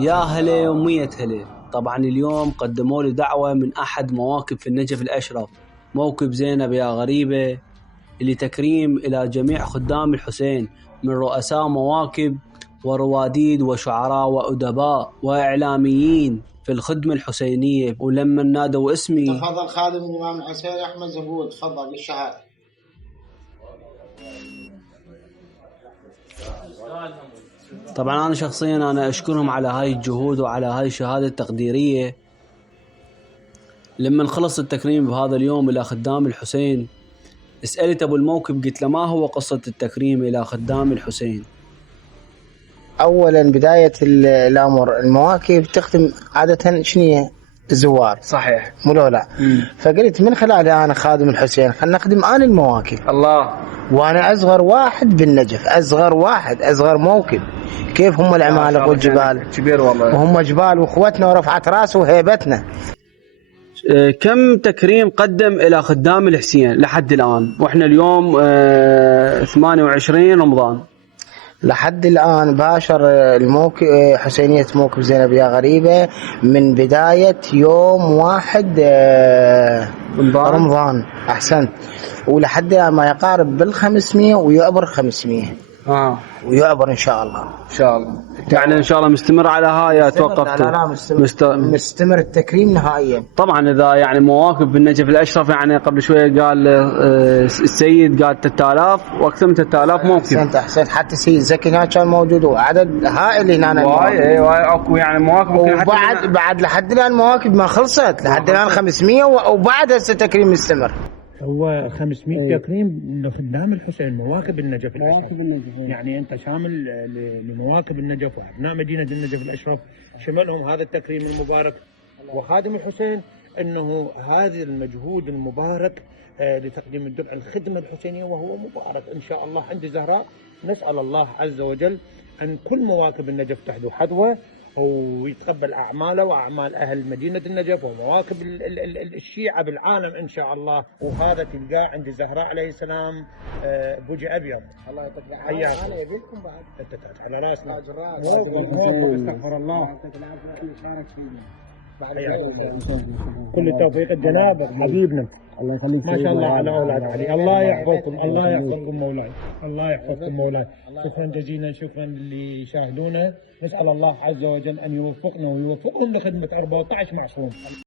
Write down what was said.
يا هلا ومية هلا. طبعا اليوم قدموا لي دعوة من أحد مواكب في النجف الأشرف، موكب زينب يا غريبة، اللي تكريم إلى جميع خدام الحسين من رؤساء مواكب ورواديد وشعراء وأدباء وإعلاميين في الخدمة الحسينية. ولما نادوا اسمي تفضل خادم الإمام الحسين أحمد زبود، تفضل بالشهادة. طبعا أنا شخصيا أنا أشكرهم على هاي الجهود وعلى هاي الشهادة التقديرية. لما خلص التكريم بهذا اليوم إلى خدام الحسين، سألت أبو الموكب قلت له ما هو قصة التكريم إلى خدام الحسين؟ أولا بداية الأمر المواكب تخدم عادة شنية الزوار، صحيح مو لا. فقلت من خلالي أنا خادم الحسين خلنا نخدم أنا المواكب. الله. وأنا أصغر واحد بالنجف، أصغر واحد، أصغر موكب. كيف هم العمالقة والجبال كبير والله، وهم جبال وأخوتنا ورفعت راسه وهيبتنا. كم تكريم قدم إلى خدام الحسين لحد الآن وإحنا اليوم 28 رمضان؟ لحد الآن باشر الموكب حسينية موكب زينب يا غريبة من بداية يوم 1 رمضان. أحسنت. ولحد ما يقارب بال500 ويعبر 500 ويعبر إن شاء الله. إن شاء الله. يعني إن شاء الله مستمر على هاي توقفت؟ لا مستمر التكريم نهائيا. طبعا إذا يعني مواكب بالنجف الأشرف، يعني قبل شوية قال السيد قال 3000 وأكثر من 3000 موكب. أحسنت. حتى السيد زكي هنا كان موجود وعدد هائل هنا. واي اكو يعني مواكب. وبعد لحد الآن مواكب ما خلصت، لحد الآن 500 وبعد هسه تكريم مستمر. هو 500 تكريم لخدام الحسين مواكب النجف الأشرف. يعني أنت شامل لمواكب النجف وأبناء مدينة النجف الأشرف، شملهم هذا التكريم المبارك. وخادم الحسين أنه هذا المجهود المبارك لتقديم الدرع الخدمة الحسينية وهو مبارك إن شاء الله عند زهراء. نسأل الله عز وجل أن كل مواكب النجف تحذو حذوة ويتقبل أعماله وأعمال أهل مدينة النجف ومواكب الشيعة بالعالم إن شاء الله. وهذا تلقاه عند زهراء عليه السلام بوجه أبيض. الله يعطيك العافية. أنا يبيلكم بعد. أنت على راسنا. استغفر الله. كل التوفيق جنابك حبيبنا. الله يخليك. ما شاء الله على أولاد علي. الله يحفظكم. الله يحفظكم مولاي. الله يحفظكم مولاي. شكرا جزيلا. شكرا اللي يشاهدونا. نسأل الله عز وجل أن يوفقنا ويوفقهم لخدمة 14 معصوم.